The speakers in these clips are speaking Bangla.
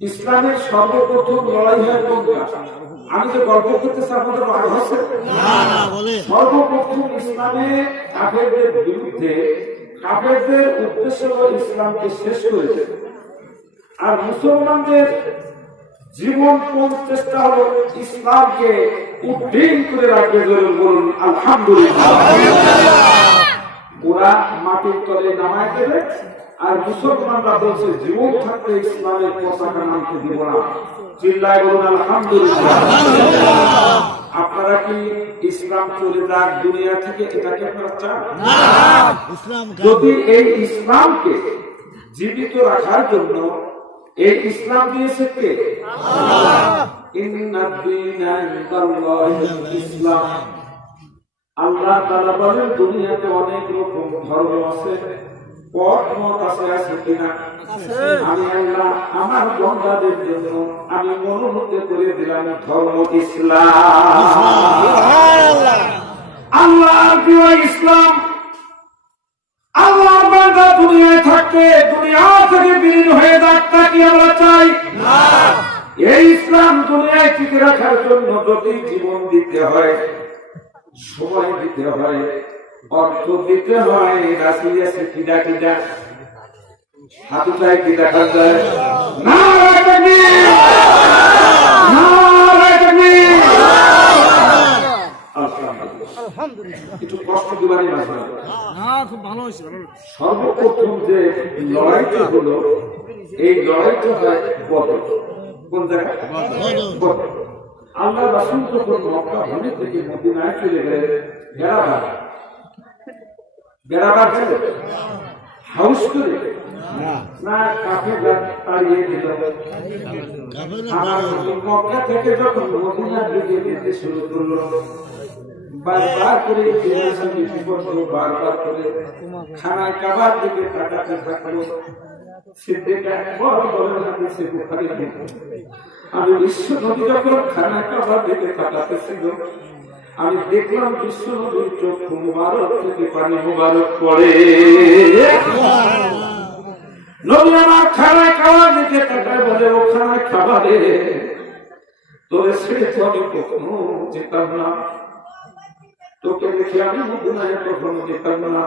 ইসলামের সর্বপ্রথম লড়াই হয় কোনটা? আমি তো গল্প করতেছি, আপনাদের রাগ হচ্ছে? সর্বপ্রথম ইসলামে কাফেরদের বিরুদ্ধে, কাফেরদের উদ্দেশ্য হল ইসলামকে শেষ করে দেবে। আর মুসলমানদের জীবন কোন চেষ্টা হলো ইসলামকে উদ্দিন করে রাখবে। বলুন আলহামদুলিল্লাহ। ওরা মাটির তলে নামায় দেবে, আর মুসলমানরা বলছে জীবন থাকতে ইসলামের পতাকা নামতে দিব না। চিল্লায় বলুন আলহামদুলিল্লাহ। আপনারা কি ইসলাম চলে যাক দুনিয়া থেকে, এটাকে আপনারা চান? যদি এই ইসলামকে জীবিত রাখার জন্য এই ইসলাম দিয়েছে কে? ইসলাম। আল্লাহ তাআলা বলেন দুনিয়াতে অনেক রকম ধর্ম আছে, পথ মত আছে কিনা? আমি আল্লাহ আমার বান্দাদের জন্য আমি মনোনীত করে দিলাম ধর্ম ইসলাম। আল্লাহ প্রিয় ইসলাম। আল্লাহর বান্দা দুনিয়ায় থাকতে দুনিয়া থেকে বিলীন হয়ে যাক, তা কি আমরা চাই? না। এই ইসলাম দুনিয়ায় টিকে রাখার জন্য যদি জীবন দিতে হয়, সময় দিতে হয়, অর্থ দিতে হয়, রাশিয়াছে কিনা কিনা হাতুটাই কি দেখা যায়? না। একটু কষ্ট দিবারই মাঝে খুব ভালো হয়েছে। সর্বপ্রথম যে লড়াইটা হলো, এই লড়াইটা হয় বদর। কোন জায়গায়? বদর। আল্লাহ রাসূল যখন মক্কা ভূমি থেকে মদিনায় চলে গেলেন, বেড়াবার ছিল হাউস করে না, কাফেররা তাড়িয়ে দিল। মক্কা থেকে যখন মদিনার দিকে যেতে শুরু করলো, বারবার করে বারবার করে খানায় কাবার দিকে তাকাতে থাকলো। আমি বিশ্ব নবী যখন খানায় কাবার দিকে তাকাতেছিল, আমি দেখলাম বিশ্ব নবীর চোখ মুবারক থেকে পানি মুবারক পড়ে। নবী আমার খানায় কাবার দিকে তাকায় বলে, ও খানায় খাবারে তোরে ছেড়ে তো আমি কখনো যেতাম না, তোকে দেখে আমি মদিনায় কখনো যেতাম না,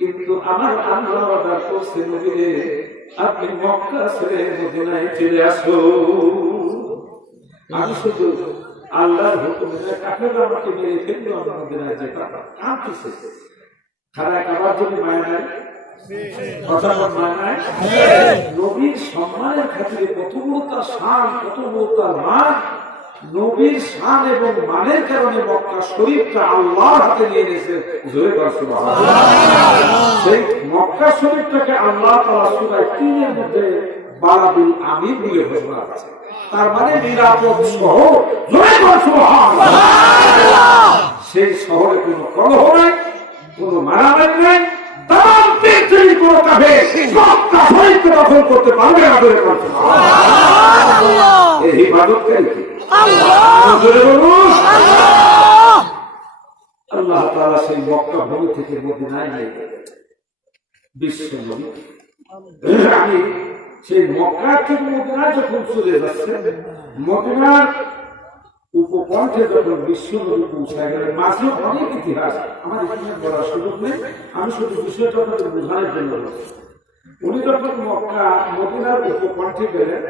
কিন্তু আমার আল্লাহ ওয়াদা করছে নবী রে, আপনি মক্কা ছেড়ে মদিনায় চলে আসো। আমি শুধু আল্লাহর হুকুমে কাফেররা আমাকে মেরে ফেললেও আমি মদিনায় যেতাম। কাঁদতেছে। খানায় কাবার জন্য মায়া নাই? নবীর সম্মানের খাতিরে কত বড় তার শান, কত বড় তার মান। নবীর শান এবং মানের কারণে মক্কা শরীফটা আল্লাহর হাতে নিয়ে নিয়েছে। সেই মক্কা শরীফটাকে আল্লাহ তাআলা সূরা ৩ এর মধ্যে বালাদুল আমিন বলে ঘোষণা করেছে। তার মানে নিরাপদ শহর। সেই শহরে কোনো কলহ নাই, কোনো মারামারি নাই, তাম পৃথিবীর কোনো কাফের মক্কা শরীফকে দখল করতে পারবে না বলে বলছে। এই ইবাদতকারী কি? আল্লাহ তাআলা সেই মক্কা ভূমি থেকে মদিনায় নিয়ে গেলেন বিশ্ব নবী। আমি সেই মক্কা থেকে মদিনায় যখন চলে যাচ্ছে, মদিনার উপকণ্ঠে যখন বিশ্ব নবী পৌঁছায় গেলেন, মাঝে অনেক ইতিহাস, আমার ইতিহাস বলার সুযোগ নেই, আমি শুধু বিষয়টা আপনাদের বোঝানোর জন্য বলছি। উনি যখন মক্কা মদিনার উপকণ্ঠে গেলেন,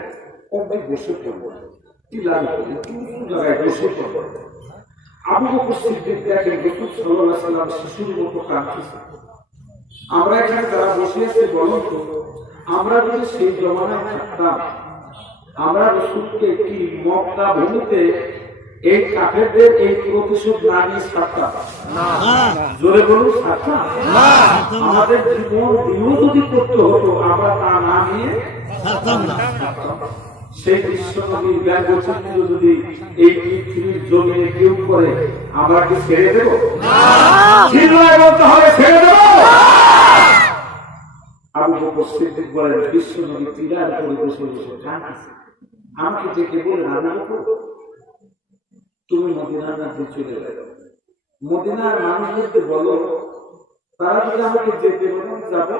অমনি বসে পড়লেন, টিলার উপরে কোন জায়গায় বসে পড়লেন। আবু বকর সিদ্দিক দেখেন রাসূল সাল্লাল্লাহু আলাইহি ওয়াসাল্লাম শিশুর মতো কাঁদতেছে। আমরা এখানে যারা বসে আছি বলুন তো, আমরা যদি সেই জমানায় থাকতাম, আমরা রাসূলকে কি মক্কা ভূমিতে এই কাফেরদের এই প্রতিশোধ না নিয়ে ছাড়তাম? জোরে বলুন, ছাড়তাম না। আমাদের জীবন দিয়েও যদি করতে হতো, আমরা তা না নিয়ে ছাড়তাম না। সেই বিশ্ব নবীর ব্যঙ্গচিত্র যদি এই পৃথিবীর জমিনে কেউ করে, আমরা কি ছেড়ে দেব? চিল্লায় বলতে হবে, ছেড়ে দেব। আবু বকর সিদ্দিক বলেন, বিশ্ব নবী টিলার উপরে বসে বসে কাঁদতেছে। আমাকে ডেকে বলেন, আবু বকর তুমি মদিনার মধ্যে চলে যাও, মদিনার মানুষদেরকে বলো তারা যদি আমাকে যেতে বলেন যাব,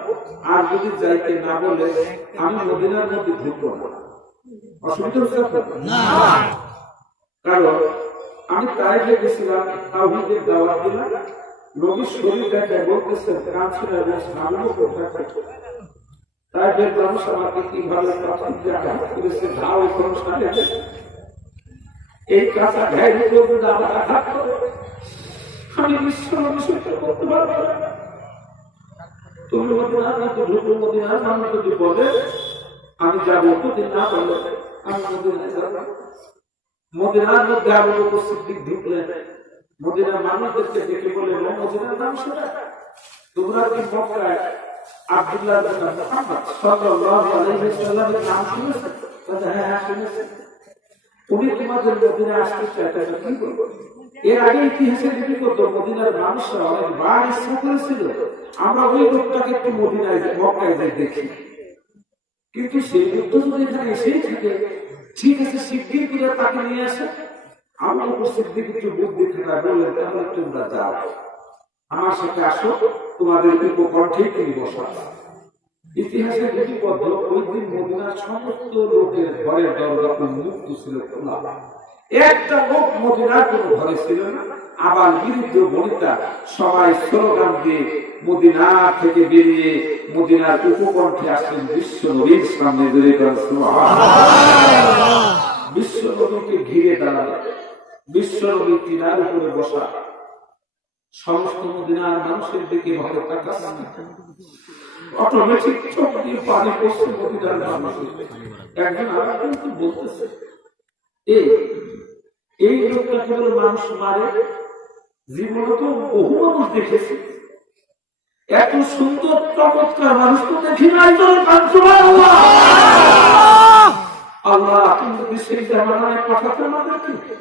আর যদি যাইতে না বলে আমি মদিনার মধ্যে ঢুকবো না। অসুবিধা হচ্ছে না, কারণ আমি তাইফে গেছিলাম, তাওহীদের দাওয়াত দিলাম, নবী শরীর দেখায় বলতেছেন কাঁদছিল এবং সামনেও করতে তাইফের মানুষ আমাকে কিভাবে প্রাথমিক আঘাত করেছে, ধাও এখন সাথে এই কাঁচা ঘায়ের উপর আমার আঘাত করে আমি বিশ্ব বিষয়টা করতে পারবো না। তুমি মদিনার মধ্যে ঢুকো, মদিনার নাম যদি বলে আমি যাবো, যদি না বলে আমি মদিনায় যাবো। মদিনার মধ্যে আবু বকর সিদ্দিক ঢুকলেন, মদিনার মানুষদেরকে দেখে বলে মদিনার নাম শোনা, তোমরা কি মক্কায় আব্দুল্লাহ বিন মুহাম্মদ সাল্লাল্লাহু আলাইহি ওয়াসাল্লামের নাম শুনেছো? হ্যাঁ শুনেছি। উনি তোমাদের মদিনায় আসতে চাইতেন, কি করবো? এর আগে ইতিহাসে লিপিবদ্ধ মদিনার মানুষরা অনেকবার ইচ্ছা করেছিল আমরা ওই লোকটাকে একটু মদিনায় মক্কায় যাই দেখি, কিন্তু সেই লোকটা যদি এখানে এসেই থাকে, ঠিক আছে সিদ্দিক করে তাকে নিয়ে আসে। আমরা সিদ্দিক একটু বুদ্ধি খেলা বললেন, তাহলে তোমরা যাও, আমার সাথে আসো, তোমাদের উপকণ্ঠে তিনি বসা। ইতিহাসে লিপিবদ্ধ ওই দিন মদিনার সমস্ত লোকের ঘরের দরজা উন্মুক্ত ছিল, খোলা। একটা লোক মদিনার কোন ঘরে ছিল না। আবার বিরুদ্ধ বনিতা সবাই স্লোগান দিয়ে মদিনা থেকে বেরিয়ে মদিনার উপকণ্ঠে আসলেন বিশ্ব নবীর সামনে। বিশ্ব নবীকে ঘিরে দাঁড়ালো, বিশ্ব নবী তিনার উপরে বসা, সমস্ত মদিনার মানুষের দিকে ভালো তাকাচ্ছে, অটোমেটিক চোখ দিয়ে পানি পড়ছে মদিনার মানুষের। একজন আরেকজনকে বলতেছে, এই লোকটা কেবল মানুষ মারে, জীবনে তো বহু মানুষ দেখেছি, এত সুন্দর চমৎকার মানুষ তো দেখি নাই। আল্লাহ তুমি সেই জামানায় পাঠাতে আমাদেরকে,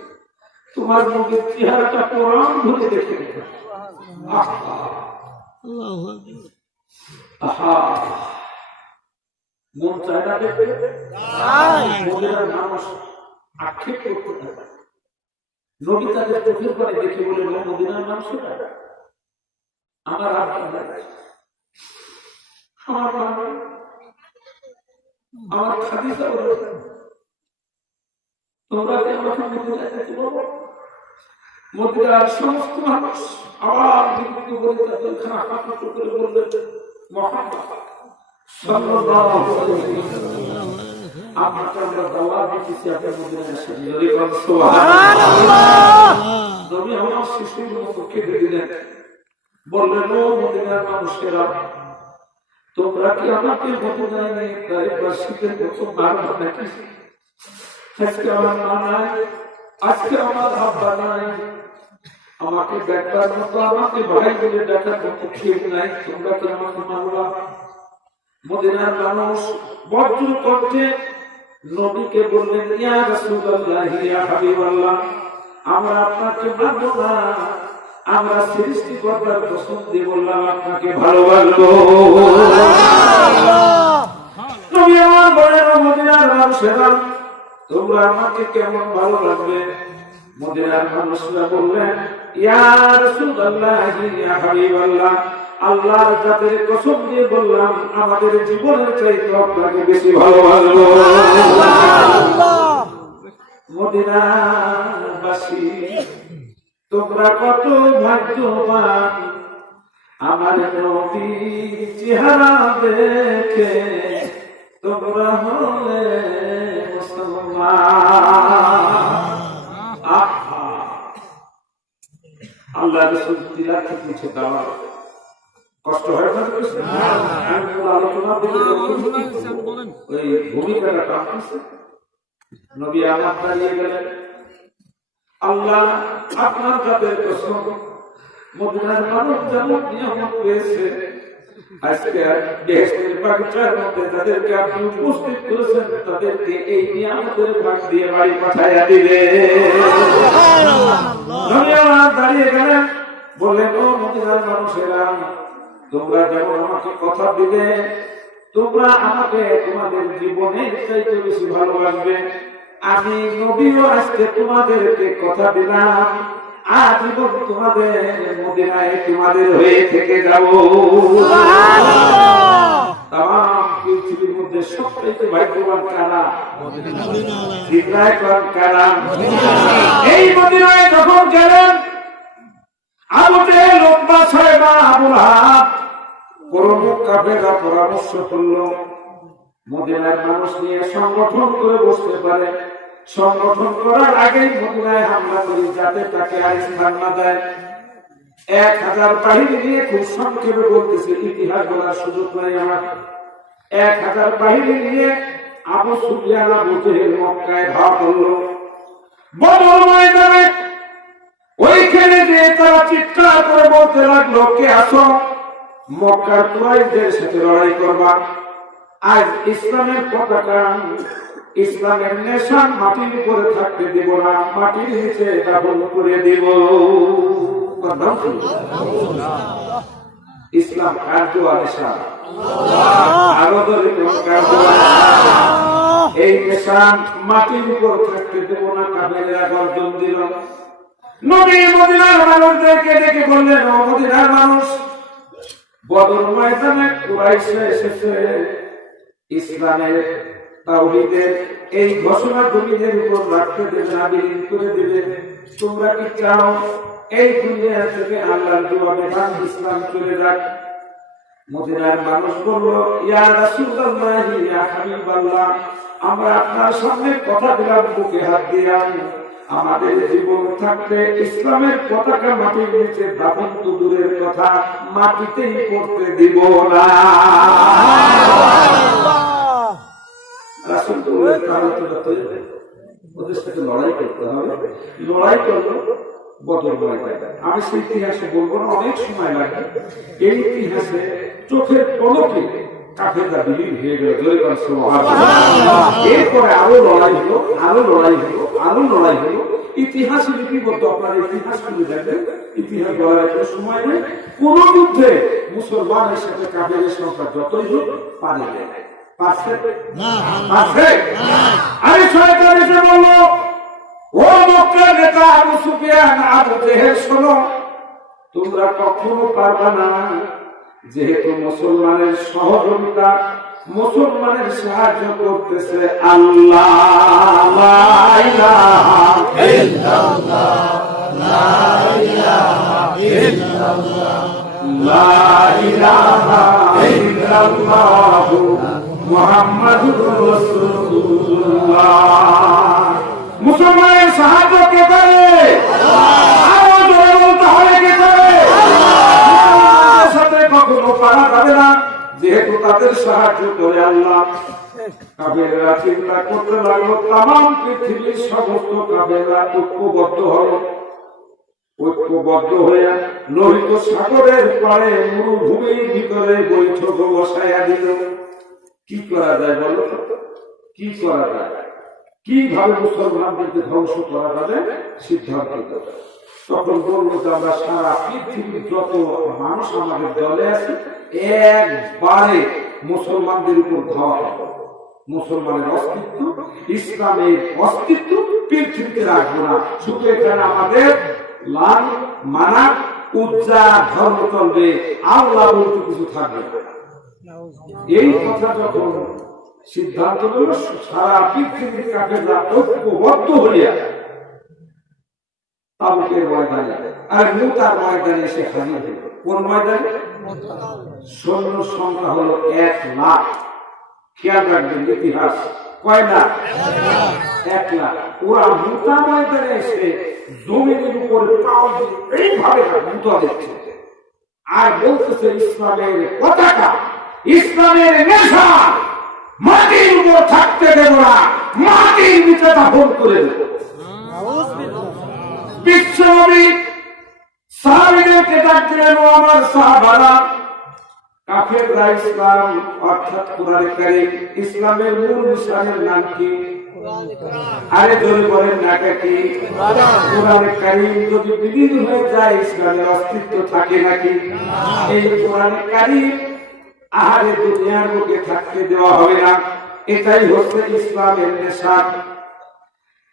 তোমার মুখের চেহারাটা কোরআন ধরে দেখে দেখে মন চায় না দেখবে। মদিনার মানুষ আক্ষেপ করতে থাকে, নবী তাদের চোখের পরে দেখে বলে মদিনার মানুষেরা আমার আমার খাদিজা বলে তোমরা মদিনার সমস্ত মানুষ আবার বিকৃত করে তাদের খানা খানা করে বললেন মুহাম্মদ সাল্লাল্লাহু আলাইহি ওয়াসাল্লাম আপনাকে আমরা দাওয়াত দিতেছি, আপনি মদিনায় আসেন। সুবহানাল্লাহ। নবী আমার শিশুর মতো কেঁদে দিলেন, বললেন ও মদিনার মানুষেরা, তোমরা কি আমাকে মদিনায় নিয়ে একবার শীতের মতো মারবে নাকি? আজকে আমার মা নাই, আজকে আমার আব্বা নাই, আমাকে দেখবার মতো, আমাকে ভাই বলে দেখার মতো কেউ নাই, তোমরা কি আমাকে মারবা? মদিনার মানুষ বজ্র কণ্ঠে নবীকে বললেন, ইয়া রাসূলুল্লাহ, ইয়া হাবিবাল্লাহ, আমরা আপনাকে মানব না, আমরা সৃষ্টিকর্তার কসম দিয়ে বললাম আপনাকে ভালোবাসবো। নবী আমার বলেন, মদিনার মানুষেরা তোমরা আমাকে কেমন ভালো লাগবে? মদিনার মানুষরা বললেন, ইয়া রাসূলুল্লাহ, ইয়া হাবিবাল্লাহ, আল্লাহর জাতের কসম দিয়ে বললাম আমাদের জীবনের চাইতে আপনাকে বেশি ভালোবাসবো। মদিনাবাসী তোমরা কত ভাগ্যবান, আমার নবী চেহারা দেখে তোমরা হলে মুসলমান। আল্লাহ রাসূল দিলা কিছু দেওয়া কষ্ট হয় না, আলোচনা ওই ভূমিকাটা টানতেছে। নবী আমার দাঁড়িয়ে গেলেন, আল্লাহ আপনার জাতের কসম, মদিনার মানুষ যেমন নিয়ামত পেয়েছে, আজকে বেহেশতের বাগিচার মধ্যে যাদেরকে আপনি উপস্থিত করেছেন, তাদেরকে এই নিয়ামতের ভাগ দিয়ে বাড়ি পাঠাইয়া দিবেন। নবী আমার দাঁড়িয়ে গেলেন, বললেন ও মদিনার মানুষেরা, তোমরা যেমন আমাকে কথা দিলে, তোমরা আমাকে তোমাদের জীবনের চাইতে বেশি ভালোবাসবে, আমি নবীও আজকে তোমাদেরকে কথা দিলাম, আজীবন তোমাদের মদিনায় তোমাদের হয়ে থেকে যাব। তাম পৃথিবীর মধ্যে সবথেকে ভাগ্যবান কারা? জিব্রাইল কারা? এই মদিনায় যখন গেলেন আবু জেহেল, উতবা, সাইবা, আবু লাহাব প্রমুখ কাফেররা পরামর্শ করলো মদিনার মানুষ নিয়ে সংগঠন করে বসতে পারে, সংগঠন করার আগেই মদিনায় হামলা করি যাতে তাকে আর স্থান না দেয়। 1000 বাহিনী নিয়ে, খুব সংক্ষেপে বলতেছে, ইতিহাস বলার সুযোগ নাই আমার। 1000 বাহিনী নিয়ে আবু সুফিয়ান, আবু জেহেল মক্কায় ধাওয়া করলো। বদর ময়দানে ওইখানে যে তারা চিৎকার করে বলতে লাগলো, কে আসো মক্কার কুরাইশদের সাথে লড়াই করবা। আজ ইসলামের পতাকা, ইসলামের নেশান মাটির উপরে থাকতে দেব না, মাটির নিচে দাফন করে দেব। ইসলাম কার দোয়া? নেশা। আরো ধরে কার দোয়া? এই নেশান মাটির উপর থাকতে দেব না। কাফেররা গর্জন দিল। নবী মদিনার মানুষদেরকে ডেকে বললেন, ও মদিনার মানুষ, বদর ময়দানে কুরাইশরা এসেছে, ইসলামের তাওহীদের এই ঘোষণা জমিনের উপর রাখতে দেবে না, বিলীন করে দেবে। তোমরা কি চাও এই দুনিয়া থেকে আল্লাহর দেওয়া বিধান ইসলাম চলে যাক? মদিনার মানুষ বলল, ইয়া রাসূলুল্লাহ, ইয়া হাবিবাল্লাহ, আমরা আপনার সামনে কথা দিলাম, বুকে হাত দিলাম, আমাদের জীবন থাকতে ইসলামের পতাকা মাটির নিচে দাফন তো দূরের কথা, মাটিতেই পড়তে দিব না। ওদের সাথে লড়াই করতে হবে। লড়াই করলো বদর ময়দানে। আমি সেই ইতিহাসে বলবো না, অনেক সময় লাগে। এই ইতিহাসে চোখের পলকে কাফেররা বিলীন হয়ে গেল। এরপরে আরো লড়াই হলো, আরো লড়াই হলো, আরো লড়াই হলো। ইতিহাসে লিপিবদ্ধ, আপনার ইতিহাস খুলে দেখবেন। ইতিহাস বলার একটা সময় নেই। কোন যুদ্ধে মুসলমানের সাথে কাফেরের সংখ্যা যতই হোক পারে যায়। আমি শয়তান এসে বললো, ও মক্কার নেতা আবু সুফিয়ান, আবু জেহেল, শোনো, তোমরা কখনো পারবা না, যেহেতু মুসলমানের সহযোগিতা, মুসলমানের সাহায্য করতেছে আল্লাহ। লা ইলাহা ইল্লাল্লাহ, লা ইলাহা ইল্লাল্লাহ, লা ইলাহা ইল্লাল্লাহ, মুহাম্মাদুর রাসূলুল্লাহ। মুসলমানের সাহায্য কে করে? আরো জোরে বলতে হবে, কে করে? মুসলমানদের সাথে কখনো পারা যাবে না, যেহেতু তাদের সাহায্য করে আল্লাহ। কাফেররা চিন্তা করতে লাগলো, তামাম পৃথিবীর সমস্ত কাফেররা ঐক্যবদ্ধ হলো। ঐক্যবদ্ধ হয়ে লোহিত সাগরের পাড়ে মরুভূমির ভিতরে বৈঠক বসাইয়া দিল। কি করা যায় বলো? কি করা যায়? কিভাবে মুসলমানদেরকে ধ্বংস করা যাবে সিদ্ধান্ত নিল। তখন বললো যে আমরা সারা পৃথিবীর যত মানুষ আমাদের দলে আছে, একবারে মুসলমানদের উপর ধাওয়া হবে। মুসলমানের অস্তিত্ব, ইসলামের অস্তিত্ব পৃথিবীতে রাখবো না। শুধু এখানে আমাদের লাল, মানাক, উজ্জা ধর্ম চলবে, আল্লাহ বলতে কিছু থাকবে। এই কথা যখন সিদ্ধান্ত হল, সারা পৃথিবীর কাফেররা ঐক্যবদ্ধ হইয়া তাবুকের ময়দানে আর মুতার ময়দানে এসে হাজির হল। কোন ময়দানে? সৈন্য সংখ্যা হলো 1 লাখ। খেয়াল রাখবেন ইতিহাস, কয় লাখ? 1 লাখ। ওরা মুতা ময়দানে এসে জমিনের উপরে পাও দিয়ে এইভাবে মুতা দিচ্ছে আর বলতেছে, ইসলামের পতাকা, ইসলামের নেশা মাটির উপর থাকতে দেব না, মাটির নিচে দাফন করে দেব। বিশ্বনবী সাহাবীদেরকে ডাক দিলেন, ও আমার সাহাবারা, কাফেররা ইসলাম অর্থাৎ কোরআনে কারীম, ইসলামের মূল নিশানের নাম কি? আরে জোরে বলেন না কি? কোরআনে কারীম যদি বিলীন হয়ে যায়, ইসলামের অস্তিত্ব থাকে নাকি? এই কোরআনে কারীম আহারে দুনিয়ার বুকে থাকতে দেওয়া হবে না। এটাই হচ্ছে ইসলামের নিশান।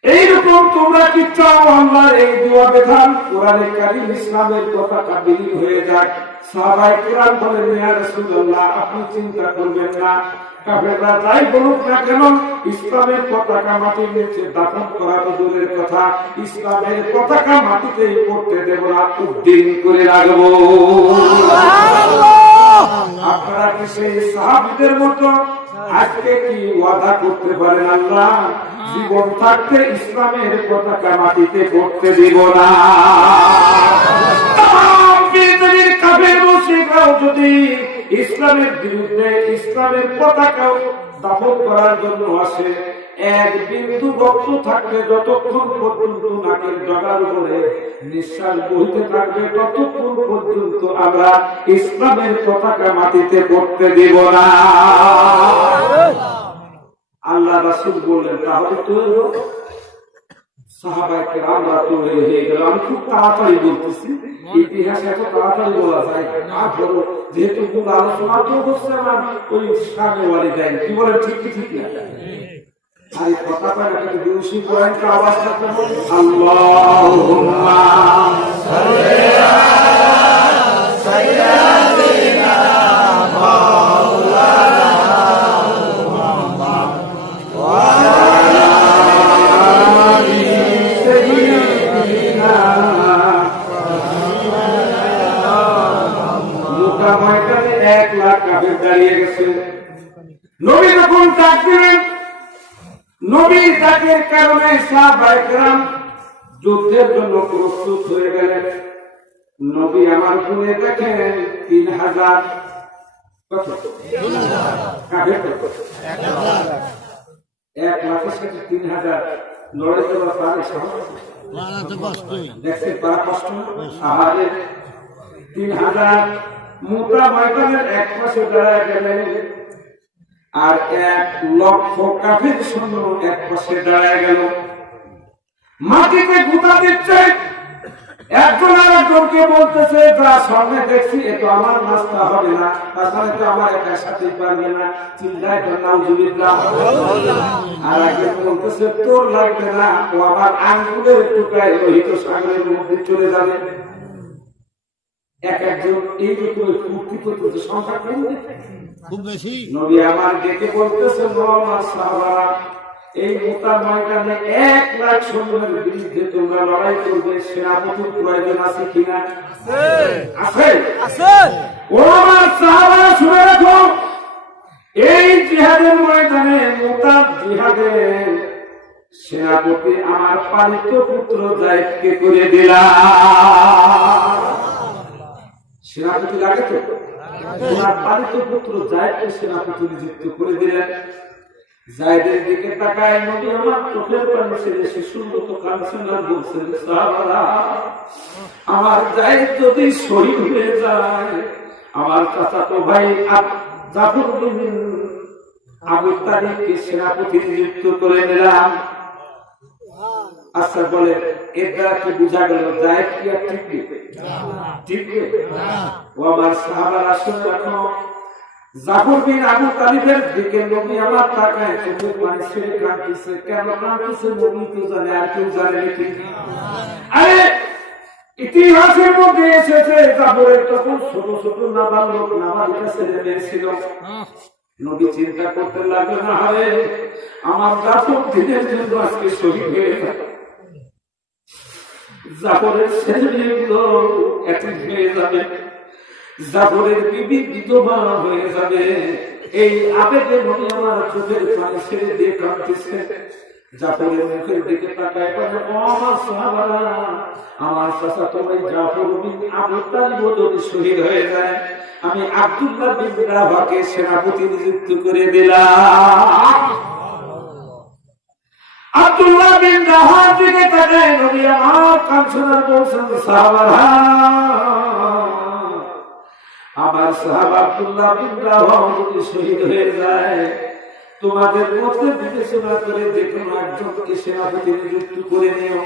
এইরকম তোমরা কি চাও আল্লাহর এই দোয়া বিধান কোরআনে কারীম ইসলামের পতাকা বিলীন হয়ে যাক? সাহাবায়ে কেরাম বলেন ইয়া রাসূলুল্লাহ আপনি চিন্তা করবেন না কাফেররা যাই বলুক না কেন ইসলামের পতাকা মাটির নিচে দাফন করা তো দূরের কথা ইসলামের পতাকা মাটিতেই পড়তে দেব না উদ্দিন করে রাখবো আপনারা কি সেই সাহাবীদের মতো আজকে কি ওয়াদা করতে পারেন আল্লাহ জীবন থাকতে ইসলামের পতাকা মাটিতে পড়তে দিব না পৃথিবীর কাফের মুশরিকরাও যদি ইসলামের বিরুদ্ধে ইসলামের পতাকা দাফন করার জন্য আসে এক বিন্দু রক্ত থাকবে যতক্ষণ পর্যন্ত নাকের ডগার উপরে নিঃশ্বাস বইতে থাকবে ততক্ষণ পর্যন্ত আমরা ইসলামের পতাকা মাটিতে পড়তে দেব না আল্লাহ রাসূল বললেন তাহলে তো সাহাবায়ে কেরামরা তো হয়ে গেল আমি খুব তাড়াতাড়ি বলতেছি ইতিহাস এত তাড়াতাড়ি বলা যায় না বলো যেহেতু খুব আলোচনা তো হচ্ছে আমার ওই সামনে ওয়ালি দেন কি বলে ঠিক না আর এই কথাটা একটা দিবসী পয়েন্ট আওয়াজটা তো আল্লাহুম্মা সাল্লি আলা সাইয়্যিদিনা মাওলানা মুহাম্মদ ওয়া আলা আলি সাইয়্যিদিনা মুকা ময়দানে 1 লাখ কাফের দাঁড়িয়ে গেছে নবী যখন ডাক দিলেন নবীর ডাকের কারণে সাহাবায়ে কেরাম যুদ্ধের জন্য প্রস্তুত হয়ে গেলেন নবী আমার গুণে দেখেন 3000 কত 1 লাখের সাথে 3000 লড়ে যাওয়া পারে দেখছে পারা কষ্ট আহারে 3000 মুদ্রা ময়দানের এক পাশে দাঁড়ায় গেলেন আর 1 লক্ষ কাফের সৈন্য এক পাশে দাঁড়ায় গেল মাটিতে গুঁতা দিচ্ছে একজন আরেকজনকে বলতেছে যা সামনে দেখছি এ তো আমার নাস্তা হবে না তাছাড়া তো আমার একার সাথে পারবে না চিল্লায় তো নাউজুবিল্লাহ আর একজন বলতেছে তোর লাগবে না ও আমার আঙ্গুলের টুকরায় লোহিত সাগরের মধ্যে চলে যাবে এক একজন এই রকম ফুর্তি করতেছে সংখ্যা খুব বেশি নবী আমার ডেকে বলতেছে সাহাবারা এই মুতার ময়দানে 1 লাখ সৈন্যের বিরুদ্ধে তোমরা লড়াই করবে সেনাপতির প্রয়োজন আছে কিনা আছে ও আমার সাহাবারা শুনে রাখো এই জিহাদের ময়দানে মুতার জিহাদে সেনাপতি আমার পালিত পুত্র যায়েদকে করে দিলাম সেনাপতি লাগে তো তোমার পালিত পুত্র যায়েদকে সেনাপতি নিযুক্ত করে দিলেন যায়েদের দিকে তাকায় নবী আমার চোখের পানি ছেড়ে শিশুর মতো কাঁদছেন আর বলছেন সাহাবারা আমার যায়েদ যদি শহীদ হয়ে যায় আমার চাচাতো ভাই জাফর বিন আবু তালিবকে সেনাপতি নিযুক্ত করে নিলাম আচ্ছা বলে এর দ্বারা কি বোঝা গেল যায়েদ কি আর টিকবে ও আমার সাহাবারা শুনে রাখো জাফর বিন আবু তালিবের দিকে নবী আমার তাকায় চোখের পানি ছেড়ে কাঁদতেছে কেন কাঁদতেছে নবী তো জানে আর কেউ জানে নাকি আরে ইতিহাসের মধ্যে এসেছে জাফরের তখন ছোট ছোট নাবালক নাবালিকা ছেলে মেয়ে ছিল নবী চিন্তা করতে লাগলো না হবে আমার জাফর দিনের জন্য আজকে শহীদ হয়ে যায় জাফরের ছেলে মেয়েগুলো এতিম হয়ে যাবে জাফরের বিবি বিধবা হয়ে যাবে এই আবেগে নবী আমার চোখের পানি ছেড়ে দিয়ে কাঁদতেছে জাফরের মুখের দিকে তাকায় বলে ও আমার সাহাবারা আমার চাচাতো ভাই জাফর বিন আবু তালিব যদি শহীদ হয়ে যায় আমি আব্দুল্লাহ বিন রাওয়াহকে সেনাপতি নিযুক্ত করে দিলাম আব্দুল্লাহ বিন রাওয়াহর দিকে তাকায় নবী আমার কাঁদছেন বলছেন সাহাবারা আমার সাহাবা আব্দুল্লাহ বিন রাওয়াহ যদি শহীদ হয়ে যায় তোমাদের মধ্যে বিবেচনা করে যে কোনো একজনকে সেনাপতি নিযুক্ত করে নিও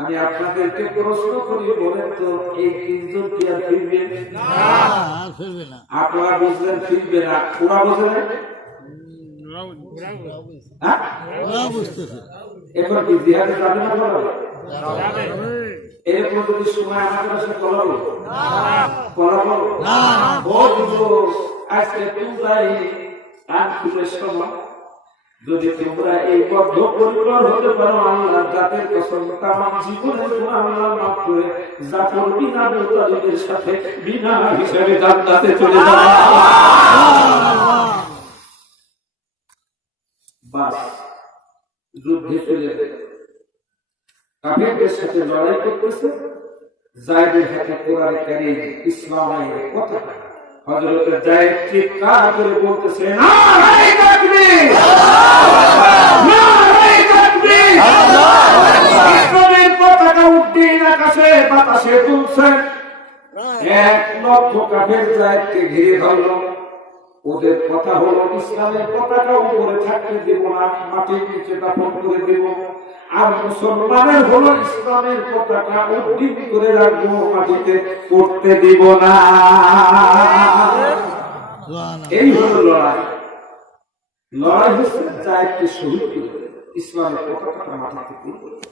আমি আপনাদেরকে প্রশ্ন করি বলেন তো এই 3 জন কি আর ফিরবে না আপনারা বুঝলেন ফিরবে না ওরা বোঝে না এখন কি জিহাদে যাবে না এরকম যদি সময় আমাদের কাছে করাবো আজকে তোমরাই আর খুলে শোনো, যদি তোমরা এই বদ্ধ পরিবার হতে পারো আল্লাহ জাতের কসম তামাম জীবনের গুনাহ আল্লাহ মাফ করে জাফর বিন আবু তালিবের সাথে বিনা হিসাবে জান্নাতে চলে যাবে। বাস যুদ্ধে চলে যাবে, কাফেরদের সাথে লড়াই করতেছে, যায়েদের হাতে কোরআন কারীম ইসলামের কথা হযরত যায়েদ চিৎকার করে বলতেছে নারে তাকবীর নারে তাকবীর ইসলামের পতাকা উড্ডীন আকাশে বাতাসে তুলছে। 1,00,000 কাফের যায়েদকে ঘিরে ধরল। ওদের কথা হলো ইসলামের পতাকা উপরে থাকতে দেব না, মাটির নিচে দাফন করে দেব। আর মুসলমানের হলো ইসলামের পতাকা উড্ডীন করে রাখবো, মাটিতে পড়তে দিব না। এই হলো লড়াই। লড়াই হচ্ছে যায়েদকে শহীদ করে ইসলামের পতাকাটা মাটিতে তুলে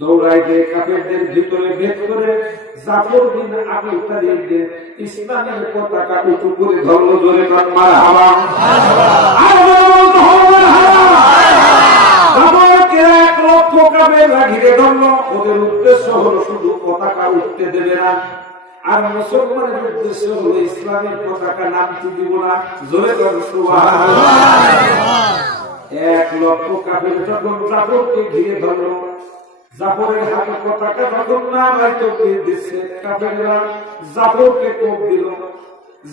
দৌড়াই দিয়ে কাফেরদের ভিতরে ভেদ করে জাফর বিন আবু তালিব ইসলামের পতাকা উঁচু করে ধরল। জোরে কান মারহাবা। জাফরকে 1,00,000 কাফেররা ঘিরে ধরল। ওদের উদ্দেশ্য হলো শুধু পতাকা উঠতে দেবে না, আর মুসলমানের উদ্দেশ্য হলো ইসলামের পতাকা নামতে দিব না। জোরে কান সুবহানাল্লাহ। 1,00,000 কাফের যখন জাফরকে ঘিরে ধরল, জাফরের হাতে পতাকা যখন নামায় তকবীর দিচ্ছে, কাফেররা জাফরকে কোপ দিল।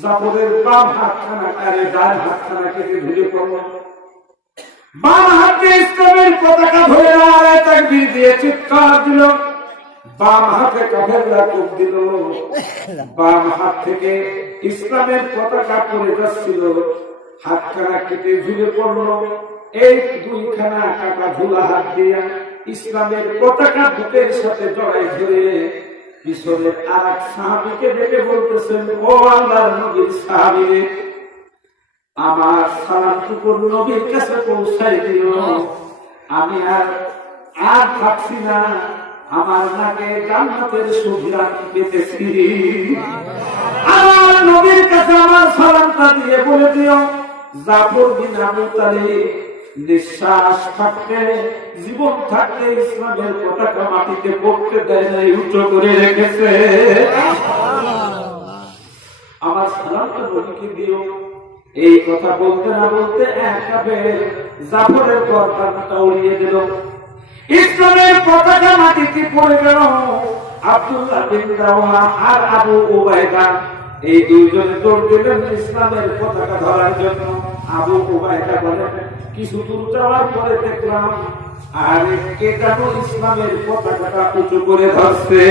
জাফরের বাম হাতখানা আরে ডান হাতখানা কেটে ঝুলে পড়ল। বাম হাতে ইসলামের পতাকা ধরে নারায়ে তাকবীর দিয়ে চিৎকার দিল। বাম হাতে কাফেররা কোপ দিল। বাম হাত থেকে ইসলামের পতাকা পড়ে যাচ্ছিল, হাতখানা কেটে ঝুলে পড়ল। এই দুইখানা কাটা ঝুলা হাত দিয়ে ইসলামের পতাকা বুকের সাথে জড়াই ধরে পিছনে আরেক সাহাবীকে ডেকে বলতেছেন, ও আল্লাহর নবীর সাহাবী, আমার সালামটুকু নবীর কাছে পৌঁছাই দিও। আমি আর থাকছি না, আমার নাকে জান্নাতের সুঘ্রাণ পেতেছি। আমার নবীর কাছে আমার সালামটা দিয়ে বলে দিও, জাফর বিন আবু তালিব নিঃশ্বাস থাকতে জীবন থাকতে ইসলামের পতাকা মাটিতে পড়তে দেয় নাই, উঁচু করে রেখেছে। আমার সালামটা নবীকে দিও। এই কথা বলতে না বলতে একাবে জাফরের গর্দানটা উড়িয়ে দিল। ইসলামের পতাকা মাটিতে পড়ে গেল। আব্দুল্লাহ বিন রাওয়াহা আর আবু উবাইদা এই দুইজনে দৌড় দিলেন ইসলামের পতাকা ধরার জন্য। আবু উবাইদা বলেন, কিছু দূর যাওয়ার পরে দেখলাম আর কে যেন ইসলামের পতাকাটা উঁচু করে ধরছে।